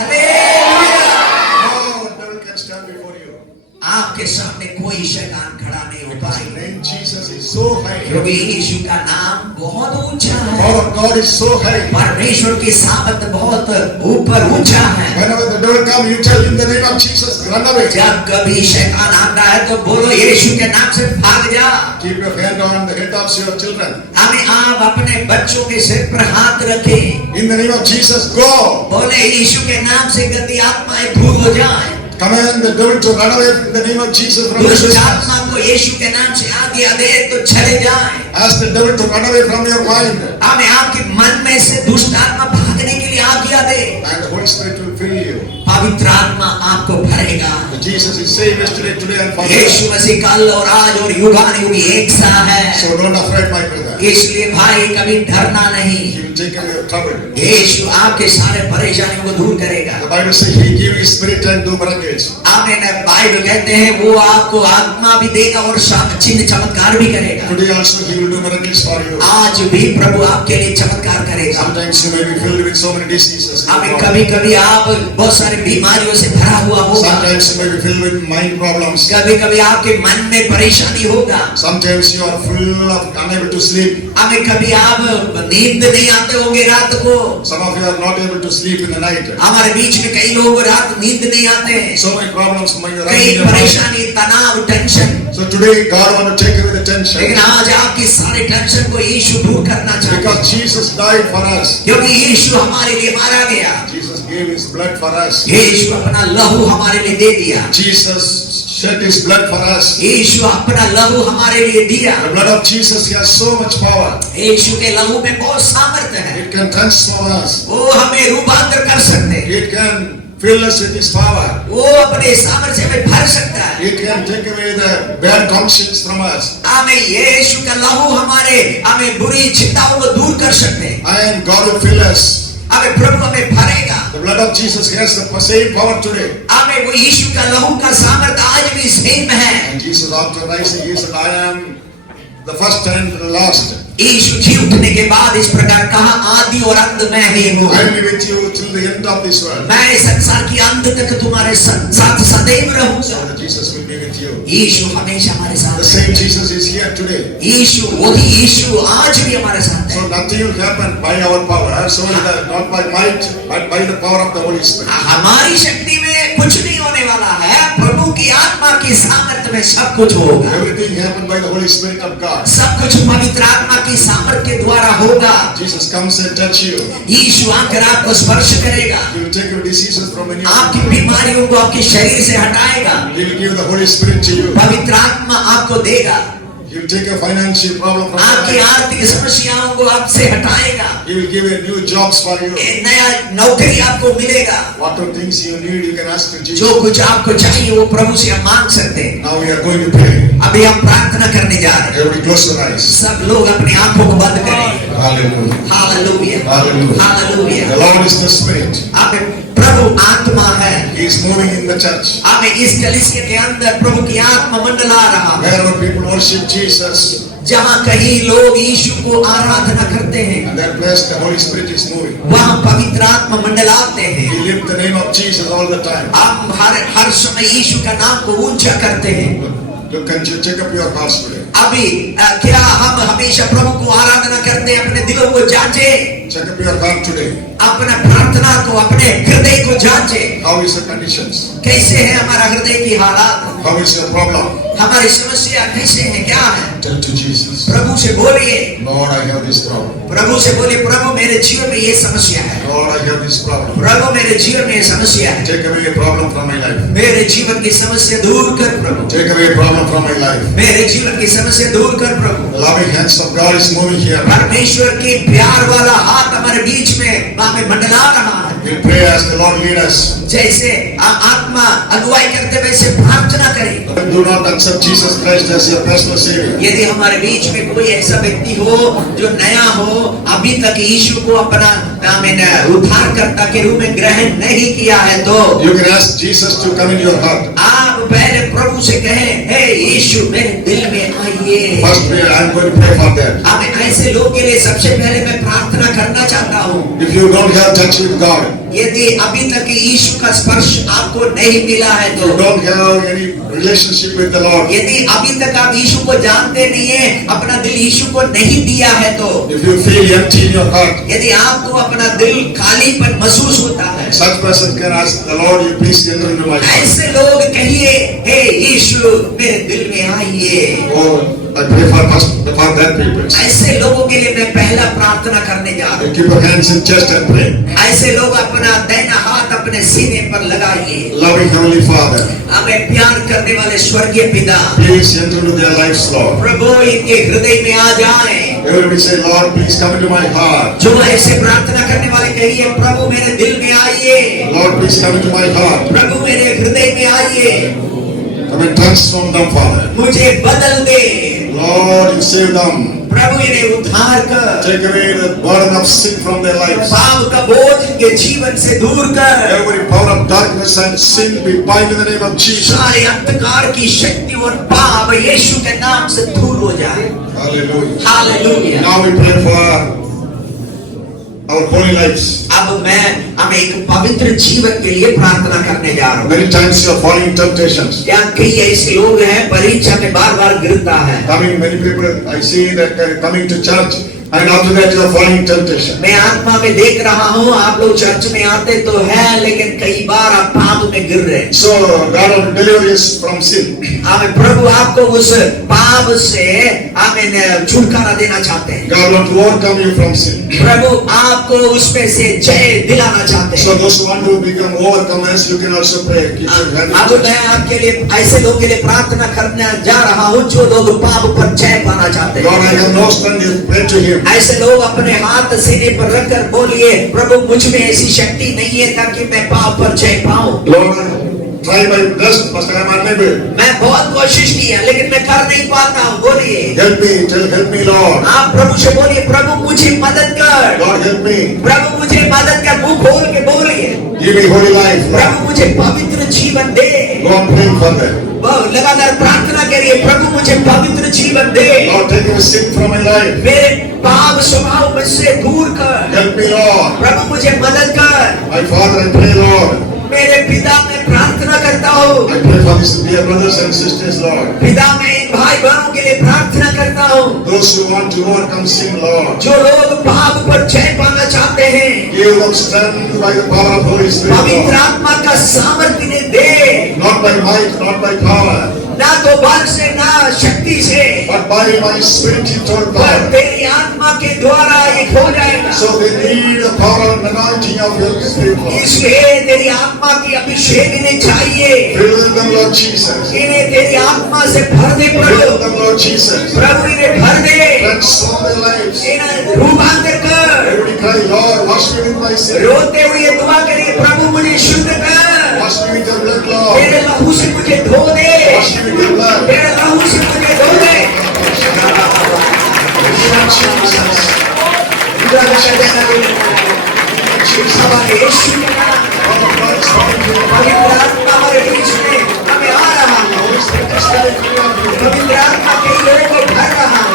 Hallelujah. No devil can stand before you. आपके सामने कोई शैतान खड़ा नहीं हो The पाएगा name Jesus is so high. क्योंकि यीशु का नाम बहुत ऊंचा The है। power of God is so high. परमेश्वर की सामर्थ बहुत ऊपर ऊंचा है। Whenever the devil come, you tell in the name of Jesus, run away. जब कभी शैतान आता है तो बोलो यीशु के नाम से भाग जा। Keep your hand on the head of your children. हमें आप अपने बच्चों के सिर पर हाथ रखें। In the name of Jesus, go. बोले यीशु के नाम से गंदी आत्माएं दूर हो जाएं। Command the devil to run away in the name of Jesus from दुष्ट this house. आत्मा को यीशु के नाम से आज्ञा दे तो चले जाएं। Ask the devil to run away from your mind. हमें आपके मन में से दुष्ट आत्मा भागने के लिए आज्ञा दे। And the Holy Spirit will fill you. पवित्र आत्मा आपको भरेगा। Jesus is same yesterday, today and forever. यीशु मसीह कल और आज और युगानुयुग एक सा है। So don't afraid, my brother. इसलिए भाई कभी डरना नहीं। He will take away your trouble. यीशु आपके सारे परेशानियों को दूर करेगा। The Bible says He give His Spirit and do miracles. आमीन। बाइबल कहते हैं वो आपको आत्मा भी देगा और चिन्ह चमत्कार भी करेगा। Today also He will do miracles for you. आज भी प्रभु आपके लिए चमत्कार करेगा। Sometimes you may be filled with so many diseases. आमीन। कभी कभी आप बहुत सारी बीमारियों से भरा हुआ होगा। Sometimes you may be filled with mind problems. कभी कभी आपके मन में परेशानी होगा। Sometimes you are full of unable to sleep. हमें कभी आप नींद नहीं आते होंगे रात को। Some of you are not able to sleep in the night. हमारे बीच में कई लोग रात नींद नहीं आते हैं। So many problems when you are कई in your mind. परेशानी, तनाव, tension. So today God want to take away the tension. लेकिन आज आपकी सारे टेंशन को यीशु दूर करना चाहता है। Because Jesus died for us. क्योंकि यीशु हमारे लिए मारा गया। Jesus gave His blood for us. यीशु अपना लहू हमारे लिए दे दिया। Jesus shed His blood for us. यीशु अपना लहू हमारे लिए दिया। The blood of Jesus has so much power. यीशु के लहू में बहुत सामर्थ्य है। It can transform us. वो हमें रूपांतर कर सकते हैं। It can fill us with His power. वो अपने सामर्थ्य में भर सकता है। It can take away the bad conscience from us. हमें यीशु का लहू हमें बुरी चिंताओं को दूर कर सकते हैं। And God will fill us. हमें प्रभु हमें भरेगा। The blood of Jesus has the same power today. हमें वो यीशु का लहू का सामर्थ्य आज भी सेम है। And Jesus after rising, He said, I am the first and the last. यीशु जी उठने के बाद इस प्रकार कहा, आदि और अंत मैं ही हूँ। I will be with you till the end of this world. मैं इस संसार की अंत तक तुम्हारे साथ सदैव रहूंगा। So that Jesus will be with you. यीशु हमेशा हमारे साथ The है। same Jesus is here today. यीशु वही यीशु आज भी हमारे साथ है। So nothing will happen by our power, so not by might, but by the power of the Holy Spirit. हमारी शक्ति में कुछ नहीं होने वाला है। प्रभु की आत्मा की सामर्थ्य में सब कुछ होगा। Everything happened by the Holy Spirit of God. सब कुछ पवित्र आत्मा की सामर्थ्य के द्वारा होगा। Jesus comes and touch you. यीशु आकर आपको स्पर्श करेगा। He will take your diseases from any of आपकी you. बीमारियों को आपके शरीर से हटाएगा। He will give the Holy Spirit to you. पवित्र आत्मा आपको देगा। He will take a financial problem from आपकी you. आर्थिक समस्याओं को आपसे हटाएगा। He will give you new jobs for you. एक नया नौकरी आपको मिलेगा। Whatever things you need, you can ask to Jesus. जो कुछ आपको चाहिए वो प्रभु से आप मांग सकते हैं। Now we are going to pray. अभी हम प्रार्थना करने जा रहे हैं। Everybody close your eyes. सब लोग अपनी आंखों को बंद करें। Hallelujah. Hallelujah, Hallelujah. Hallelujah. The Lord is the Spirit. आप प्रभु आत्मा है। He is moving in the church. हमें इस कलीसिया के अंदर प्रभु की आत्मा मंडला रहा है। Wherever people worship Jesus, जहाँ कहीं लोग यीशु को आराधना करते हैं and that place the Holy Spirit is moving. वहाँ पवित्र आत्मा मंडलाते हैं। We lift the name of Jesus all the time. हम हर समय यीशु का नाम को ऊंचा करते हैं। Look and check up your hearts today. अभी क्या हम हमेशा प्रभु को आराधना करते हैं? अपने दिलों को जांचे। Check up your heart today. अपना प्रार्थना को, अपने हृदय को जांचे। How is the conditions? कैसे है हमारा हृदय की हालात? How is your problem? हमारी समस्या कैसे है, क्या है? Tell to Jesus. प्रभु से बोलिए। Lord, I have this problem. प्रभु से बोलिए, प्रभु मेरे जीवन में ये समस्या है। Lord, I have this problem. प्रभु मेरे जीवन में ये समस्या है। Take away a problem from my life. मेरे जीवन की समस्या दूर कर प्रभु। Take away a problem from my life. मेरे जीवन की समस्या दूर कर प्रभु। The loving hands of God is moving here. परमेश्वर की प्यार वाला हाथ हमारे बीच में हमें मंडला रहा है। We'll pray as the Lord lead us. जैसे आत्मा अगुवाई करते वैसे प्रार्थना करें। Do not accept Jesus Christ as your personal Savior. यदि हमारे बीच में कोई ऐसा व्यक्ति हो जो नया हो, अभी तक यीशु को अपना उद्धारकर्ता के रूप में ग्रहण नहीं किया है, तो You can ask Jesus to come in your heart. आप पहले प्रभु से कहें, हे यीशु मेरे दिल में आइए। First, I'm going to pray for that. अब ऐसे लोग के लिए सबसे पहले मैं प्रार्थना करना चाहता हूँ। If you don't have touch with God, यदि अभी तक यीशु का स्पर्श आपको नहीं मिला है, you तो don't have any relationship with the Lord, यदि अभी तक आप यीशु को जानते नहीं है, अपना दिल यीशु को नहीं दिया है, तो if you feel empty in your heart, यदि आपको अपना दिल खालीपन महसूस होता है, such person can ask the Lord, you please enter into my heart. ऐसे लोग कहिए, हे यीशु मेरे दिल में आइए। Oh, I pray for that people. ऐसे लोगों के लिए मैं पहला प्रार्थना करने जा रहा हूँ। You keep your hands in chest and pray. ऐसे लोग अपना दाहिना हाथ अपने सीने पर लगाइए। Loving Heavenly Father, हमें प्यार करने वाले स्वर्गीय पिता, please enter into their lives, Lord. प्रभु इनके हृदय में आ जाएं। Everybody say, Lord, please come into my heart. जो ऐसे प्रार्थना करने वाले कहिए, प्रभु मेरे दिल में आइए। Lord, please come into my heart. प्रभु मेरे हृदय में आइए। Come and transform them, Father. मुझे बदल दे। Lord, you save them. प्रभु इन्हें उद्धार कर। Take away the burden of sin from their lives. पाप का बोझ इनके जीवन से दूर कर। Every power of darkness and sin be bind in the name of Jesus. सारे अंधकार की शक्ति और पाप यीशु के नाम से दूर हो जाए। Hallelujah. Hallelujah. Now we pray for our holy lives. अब हम एक पवित्र जीवन के लिए प्रार्थना करने जा रहा हूँ। Many times you are falling in temptations. क्या कई ऐसे लोग हैं परीक्षा में बार-बार गिरता है। Coming, many people, I see that they're coming to church and after that you are falling in temptation. मैं आत्मा में देख रहा हूँ, आप लोग चर्च में आते तो है, लेकिन कई बार आप पाप में गिर रहे हैं। So God will deliver us from sin. आमीन। प्रभु आपको उस पाप से आमीन छुटकारा देना चाहते हैं। God will to overcome you from sin. प्रभु आपको उसमें से जय दिलाना चाहते हैं। So those who want to become overcomers, you can also pray. Keep your hand अब in मैं chest. आपके लिए ऐसे लोगों के लिए प्रार्थना करने जा रहा हूँ जो लोग पाप पर जय पाना चाहते Lord, I हैं। have no strength, you pray to Him. ऐसे लोग अपने हाथ सीने पर रखकर बोलिए, प्रभु मुझ में ऐसी शक्ति नहीं है ताकि मैं पाप पर जय पाऊं। Lord, try my best, but I am unable. मैं बहुत कोशिश की है लेकिन मैं कर नहीं पाता हूँ। बोलिए, Help me, Lord. आप प्रभु से बोलिए, प्रभु मुझे मदद कर। Lord, help me. प्रभु मुझे मदद कर। मुंह खोल के बोलिए, Give me holy life, Lord. प्रभु मुझे पवित्र जीवन दे। Go on praying for them. लगातार प्रार्थना करिए, प्रभु मुझे पवित्र जीवन दे। Lord, take away sin from my life. मेरे पाप स्वभाव मुझसे दूर कर। Help me, Lord. प्रभु मुझे मदद कर। My Father, I pray, Lord. मेरे पिता मैं प्रार्थना करता हूँ। I pray for these dear brothers and sisters, Lord. पिता मैं इन भाई बहनों के लिए प्रार्थना करता हूँ Those who want to overcome sin, Lord. जो लोग पाप पर जय पाना चाहते हैं। Give them strength by the power of Holy Spirit, पवित्र Lord. आत्मा का सामर्थ्य इन्हें दे। Not by might, not by power, ना तो बल से ना शक्ति से, but by my Spirit, you told पर God. तेरी आत्मा के द्वारा ये हो जाएगा। So they need the power and anointing of your Spirit, Lord. इसलिए तेरी आत्मा की अभिषेक इन्हें चाहिए। Fill them, Lord Jesus. इन्हें तेरी आत्मा से भर दे प्रभु। Fill them, Lord Jesus. प्रभु इन्हें भर दे। Transform their lives. इन्हें रूपांतर कर। Everybody cry, Lord, wash me with my sin. रोते हुए दुआ करिए, प्रभु मुझे शुद्ध कर। Wash me with your blood, Lord. तेरे लहू से मुझे धो दे। Wash me with your blood. तेरे लहू से मुझे धो दे। Jesus. हमारे यीशु के नाम में पवित्र आत्मा हमारे बीच में हमें आ रहा है। पवित्र आत्मा कई लोगों को भर रहा है।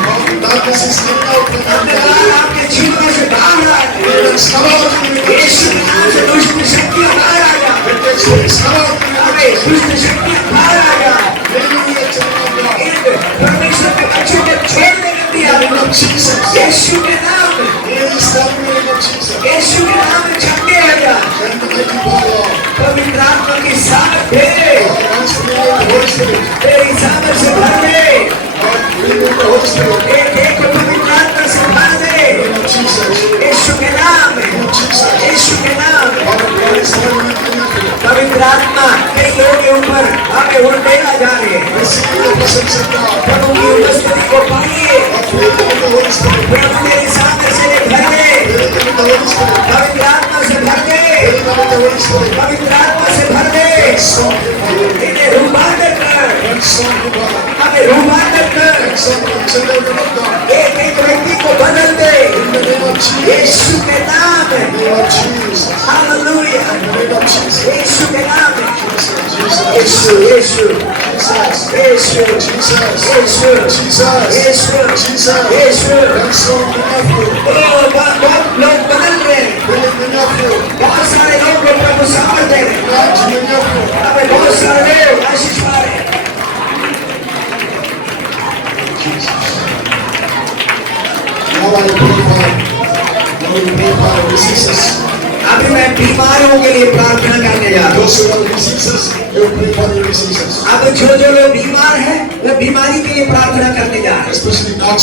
Darkness is coming out from them. अंधकार आपके जीवन से बाहर आ रहा है। Come out from me. यीशु के नाम से दुष्ट शक्तियां बाहर आ जा। Let the spirits come out from me. हमें दुष्ट शक्तियां बाहर आ जा। Hallelujah, children of God. इन परमेश्वर के बच्चों को छोड़ने का दिया। In the name of Jesus. यीशु के नाम में, Please stop me in the name of Jesus. यीशु के नाम में झंडे आ जा। Send the mighty power. पवित्र आत्मा की सामर्थ दे। Transform me with the Holy Spirit. तेरी सामर्थ से भर दे। Lord, fill me with the Holy Spirit. एक पवित्र आत्मा से भर दे। In the name of Jesus. यीशु के नाम में, यीशु के नाम में। Lord, God is holy and nothing. पवित्र आत्मा कई लोगों के ऊपर हमें उड़ने आ जा रही है। Receive the presence of God. प्रभु की उपस्थिति को पाइए। Lord, fill me with the Holy Spirit. प्रभु तेरी सामर्थ से भर दे। Fill me with the Holy Spirit. पवित्र आत्मा से भर दे। Fill me Holy Spirit. पवित्र आत्मा से भर दे, Transform him, Father. इन्हें रूपांतरित कर, Transform him, Father. हमें रूपांतरित कर, Transform each and every one of God. एक एक व्यक्ति को बदल दे, In the name of Jesus. यीशु के नाम में, In the name of Jesus. Hallelujah, In the name of Jesus. यीशु के नाम में, Jesus. Yeshu, Yeshu, Jesus. Yeshu, Jesus. Yeshu, Jesus. Yeshu, Jesus. Yeshu. Transform many of you. बहुत लोग बदल रहे हैं, Bring many of you. बहुत सारे लोग प्रभु सामर्थ दे रहे हैं, Grant many of you. हमें बहुत सारे लोग आशीष पा रहे हैं। Now I pray for diseases. अभी मैं बीमारों के लिए प्रार्थना करने जा रहा हूँ। Those who have diseases, you pray for their diseases. अब जो लोग बीमार हैं, वो बीमारी के लिए प्रार्थना करने जा रहे हैं। Especially not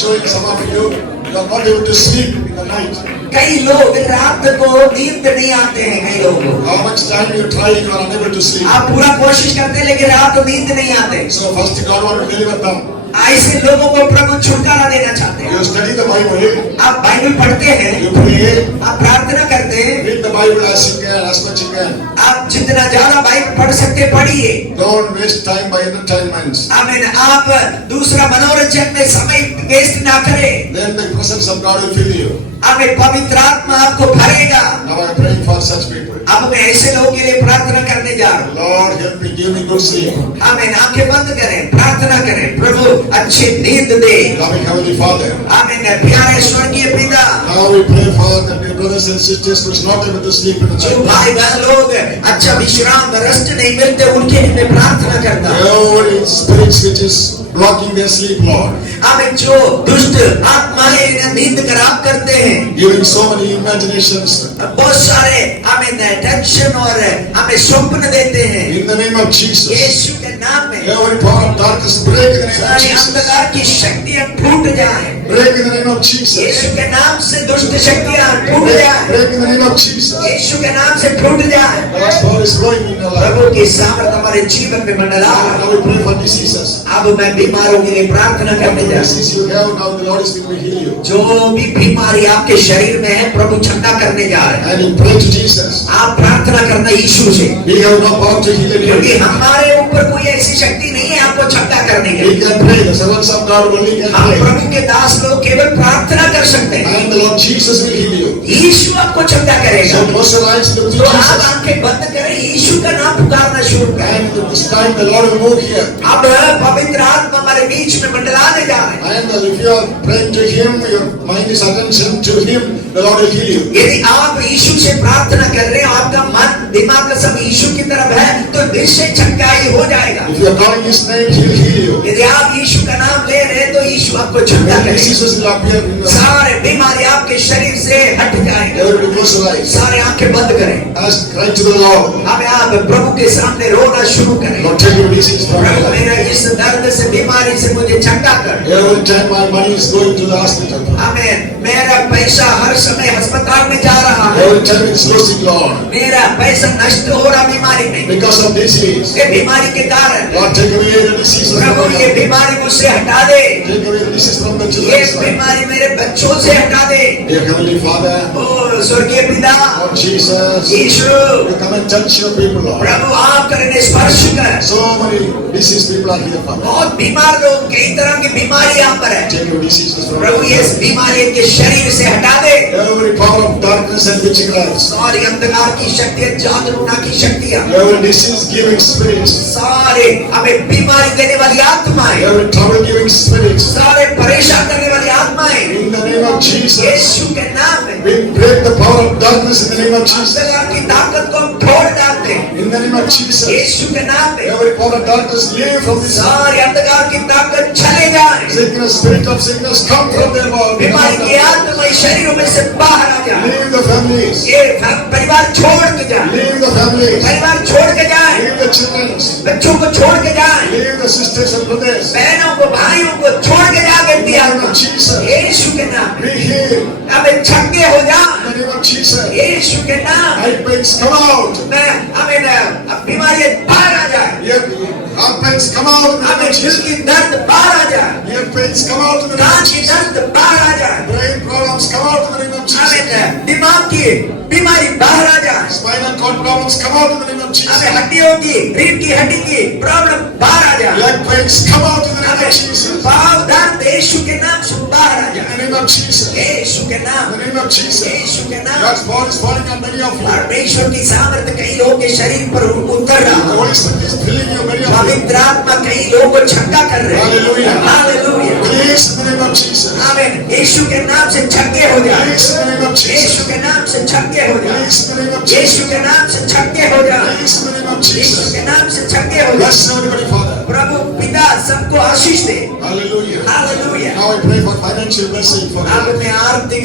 showing some of you, you are not able to sleep in the night. कई लोग रात को नींद नहीं आते हैं, कई लोगों को। How much time you try, you are unable to sleep. आप पूरा कोशिश करते हैं, लेकिन रात को नींद नहीं आते। So first God want to deliver them. ऐसे लोगों को प्रभु छुटकारा देना चाहते हैं। You study the Bible, आप बाइबल पढ़ते हैं, you pray, आप प्रार्थना करते हैं, read the Bible as you can, as much you can. आप जितना ज्यादा बाइबल पढ़ सकते पढ़िए। Don't waste time by entertainments. आमीन। आप दूसरा मनोरंजन में समय वेस्ट ना करें। Then the presence of God will fill you. आमीन। पवित्र आत्मा आपको भरेगा। Now I am praying for such people. अब मैं ऐसे लोगों के लिए प्रार्थना करने जा रहा हूँ। Lord, help me, give me good sleep. आमीन। आंखें बंद करें, प्रार्थना करें, प्रभु अच्छी नींद दे। Loving Heavenly Father. आमीन। प्यारे स्वर्गीय पिता, Now we pray for the dear brothers and sisters who is not able to sleep in the जो night. भाई बहन लोग अच्छा विश्राम रेस्ट नहीं मिलते, उनके लिए मैं प्रार्थना करता हूँ। Lord, in spirits which is blocking their sleep, Lord. आमीन। जो दुष्ट आत्माएं इन्हें नींद खराब करते हैं, Giving so many imaginations. बहुत सारे हमें टेंशन और हमें स्वप्न देते हैं, In the name of Jesus. यीशु के नाम में Every power of darkness break in the name of सारी Jesus. अंधकार की शक्तियां टूट जाए। Break in the name of Jesus. यीशु के नाम से दुष्ट शक्तियां टूट जाए। Break in the name of Jesus. यीशु के नाम से टूट जाए। God's power is flowing in your life. प्रभु की सामर्थ हमारे जीवन में Mandla. Now we pray for diseases. अब मैं बीमारों के लिए प्रार्थना करने जा रहा हूँ। Disease you have, now the Lord is going to heal you. जो भी बीमारी आपके शरीर में है, प्रभु छंटा करने जा रहे हैं। And you pray to Jesus. आप प्रार्थना करना यीशु से, We have no power to heal क्योंकि you. हमारे ऊपर कोई ऐसी शक्ति नहीं है आपको छंटा करने की। We can pray. The servants of God only can हम pray. प्रभु के दास लोग केवल प्रार्थना कर सकते हैं। And the Lord Jesus will heal you. यीशु आपको छंटा करेगा। So close your eyes and look तो to आप Jesus. आंखें बंद करें, यीशु का नाम पुकारना शुरू करें। And this time the Lord will move here. अब पवित्र आत्मा हमारे बीच में मंडलाने जा रहे हैं। And if you are praying to Him, your mind is attention to Him, the Lord will heal you. यदि आप यीशु से प्रार्थना कर रहे हैं, आपका मन दिमाग का सब यीशु की तरफ है, तो निश्चय छंटाई हो जाएगा। If you are calling His name, He will heal you. यदि आप यीशु का नाम ले रहे हैं, तो यीशु आपको छंटा And करेगा। diseases will appear in your life. सारे बीमारी आपके शरीर से हट जाएगा। Everybody close your eyes. सारे आंखें बंद करें। Ask, cry to the Lord. अब आप प्रभु के सामने रोना शुरू करें। Lord, take your disease from my Prabhu, life. मेरा इस दर्द से, बीमारी से मुझे छंटा कर। Every time my money is going to the hospital. आमीन। मेरा पैसा हर समय अस्पताल में जा रहा है। Every time it's losing, Lord. मेरा पैसा नष्ट हो रहा बीमारी में, Because of disease. ये बीमारी के कारण। Lord, take away the diseases from Prabhu, my ये life. बीमारी मुझसे हटा दे। Take away the disease from the ये children's life. बीमारी मेरे बच्चों से हटा दे। Dear Heavenly Father, ओ स्वर्गीय पिता, Lord Jesus, Yeshu, you come and touch your people, Lord. प्रभु आप करने स्पर्श कर। So many diseased people are here, Father. बहुत बीमार लोग, कई तरह की बीमारी यहाँ पर है। Take your diseases from प्रभु, ये us. बीमारी के शरीर से हटा दे। Every power of darkness and witchcraft. सारी अंधकार की शक्तियाँ, जादूटोना की शक्तियाँ, Every disease-giving spirits. सारे हमें बीमारी देने वाली आत्माएं, Every trouble-giving spirits. सारे परेशान करने वाली आत्माएं, In the name of Jesus, यीशु के नाम में we break the power of darkness in the name of Jesus. अंधकार की ताकत को हम तोड़ डालते हैं। In the name of Jesus, यीशु के नाम में every power of darkness leave from this. सारी अंधकार की ताकत चले जाए। Sickness, spirit of sickness, come from their बीमारी की body. आत्मा इस शरीरों में से बाहर आ जाए। Leave the families. ये परिवार छोड़ के जाए, Leave the families. परिवार छोड़ के जाए, Leave the children. बच्चों को छोड़ के जाए, Leave the sisters and brothers. बहनों को, भाइयों को छोड़ के जाए। In the name of Jesus, यीशु के नाम में be healed. हमें छक्के हो जाए। In the name of Jesus, यीशु के नाम high pains come out. में हमें बीमारी बाहर आ जाए। Yet Heart pains come out in the name हमें of दिल Jesus. की दर्द बाहर आ जाए, Ear pains come out in the name can't of की Jesus. दर्द बाहर आ जाए, Brain problems come out in the name of Jesus. हमें दिमाग की बीमारी बाहर आ जाए, Spinal cord problems come out in the name of Jesus. हमें हड्डियों की रीढ़ की हड्डी की प्रॉब्लम बाहर आ जाए, Leg pains come out in the name हमें of Jesus. पाँव दर्द यीशु के नाम से बाहर आ In जाए, the name of Jesus. In यीशु के नाम, the name of Jesus. यीशु के नाम। God's body is falling on many of you. परमेश्वर की सामर्थ्य कई लोगों के शरीर पर उतर The रहा है, Holy Spirit is filling you, many of you. पवित्र आत्मा कई लोगों को छक्का कर रहे हैं। Hallelujah. Hallelujah. Release in the name of Jesus. आमीन। यीशु के नाम से छक्के हो जाए, Release in the name of Jesus. यीशु के नाम से छक्के हो जाए, Release in the name of Jesus. यीशु के नाम से छक्के हो जाए, Release in the name of Yeshu Jesus. के नाम से छक्के हो जाए। Bless everybody, Father. प्रभु पिता सबको आशीष दे। Hallelujah. Hallelujah. Now I pray for financial blessing for आप you. अपने आर्थिक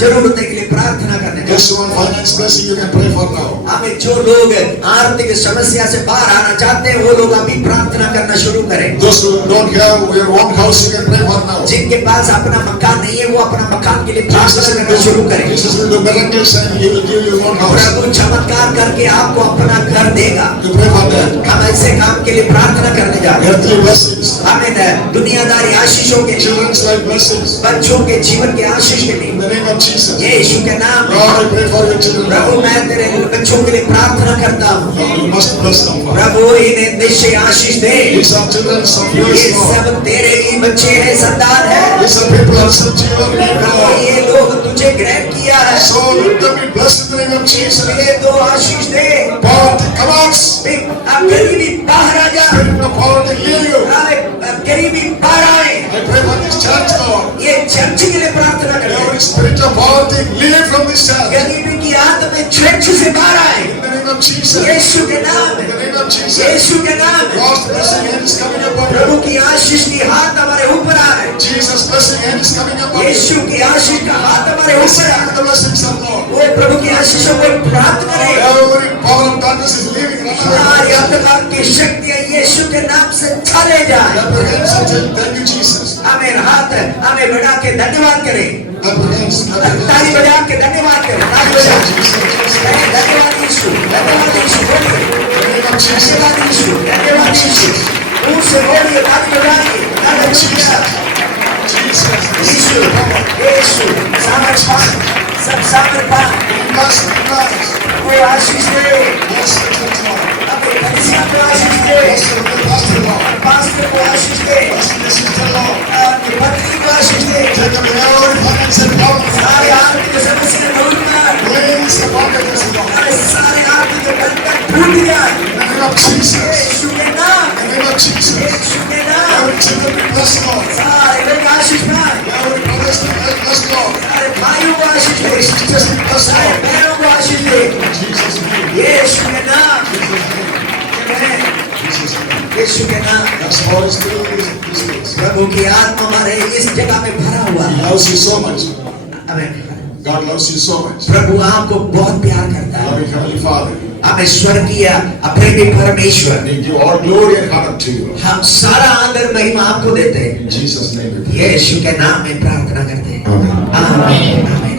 जरूरतों के लिए प्रार्थना करने जाओ। Just one finance blessing you can pray for now. हमें जो लोग आर्थिक समस्या से बाहर आना चाहते हैं वो लोग अभी प्रार्थना करना शुरू करें। Those who don't have your own house, you can pray for now. जिनके पास अपना मकान नहीं है वो अपना मकान के लिए प्रार्थना करना शुरू करें। Jesus will do miracles and He will give you your own house. प्रभु चमत्कार करके आपको अपना घर देगा। You pray for that. हम ऐसे काम के लिए प्रार्थना करने जा रहे हैं। Earthly blessings, हमें दुनियादारी आशीषों के लिए, children's life blessings. बच्चों के जीवन के आशीष के In लिए the name of Jesus. यीशु के नाम में Lord, I pray for your children Prabhu now. मैं तेरे बच्चों के लिए प्रार्थना करता हूँ। Lord, you must bless them, Father. प्रभु इन्हें निश्चय आशीष दे। These are children of yours, ये Lord. सब तेरे ही बच्चे हैं, संतान है। These are people who are searching your name, Prabhu Lord. ये लोग तुझे ग्रहण किया है, So let them be blessed in the name of Jesus. ये तो आशीष दे। Poverty, come out. अब गरीबी बाहर आ जा, Spirit of poverty, leave you. अब गरीबी बाहर आए। I pray for this church, Lord. ये चर्च के लिए प्रार्थना करते हैं। Every spirit of poverty, leave from this church. गरीबी की आत्मा चर्च से बाहर आए, In the name of Jesus. यीशु के नाम In में, the name of Jesus. यीशु के नाम में। God's blessing hand is coming upon you. प्रभु की आशीष की हाथ हमारे ऊपर आ रहे, Jesus' blessing hand is coming upon you. यीशु की आशीष का हाथ हमारे ऊपर आ Receive the blessings of Lord. रहे। वो प्रभु की आशीषों को प्राप्त करें। Every power of darkness is leaving right हमारी away. अंधकार की शक्तियाँ यीशु के नाम से चले जाए। Clap your hands and tell, thank you, Jesus. हमें हाथ हमें बढ़ा के धन्यवाद करें, Clap your hands. Clap your ताली hands. बजा के धन्यवाद करें, ताली बजा के धन्यवाद यीशु, धन्यवाद यीशु, बोलिए In the name of Jesus. धन्यवाद यीशु, धन्यवाद यीशु। मुंह से बोलिए, ताली बजाइए, हालेलुया। Jesus. यीशु, यीशु, समर्पण, सब समर्पण, Bless, bless. वो आशीष दे, Bless the church, Lord. अपने कलीसिया को आशीष दे, Bless the pastor, Lord. Pastor को आशीष दे, Bless the sister, Lord. अपनी पत्नी को आशीष दे। Take away every financial problem. सारे आर्थिक समस्या दूर कर, Release the bondages, Lord. सारे आर्थिक बंधन टूट जाए। In the name of Jesus. यीशु के नाम, In the name of Jesus. यीशु के नाम, Every children be blessed, Lord. सारे लोग आशीष पाएं, Every brothers be blessed, Lord. सारे भाइयों को आशीष दे, Every sisters be blessed, सारे Lord. बहनों को आशीष दे। In Jesus' name. यीशु के नाम, आमीन। Jesus' name. यीशु के नाम। That's how it's still this place. प्रभु की आत्मा हमारे इस जगह में भरा हुआ He है। loves you so much. आमीन। God loves you so much. प्रभु आपको बहुत प्यार करता है। Loving Heavenly Father. हमें स्वर्गीय प्रेमी परमेश्वर, We give all glory and honor to you. हम सारा आदर महिमा आपको देते हैं। In Jesus' name we pray. यीशु के नाम में प्रार्थना करते हैं। Amen. आमीन, आमीन।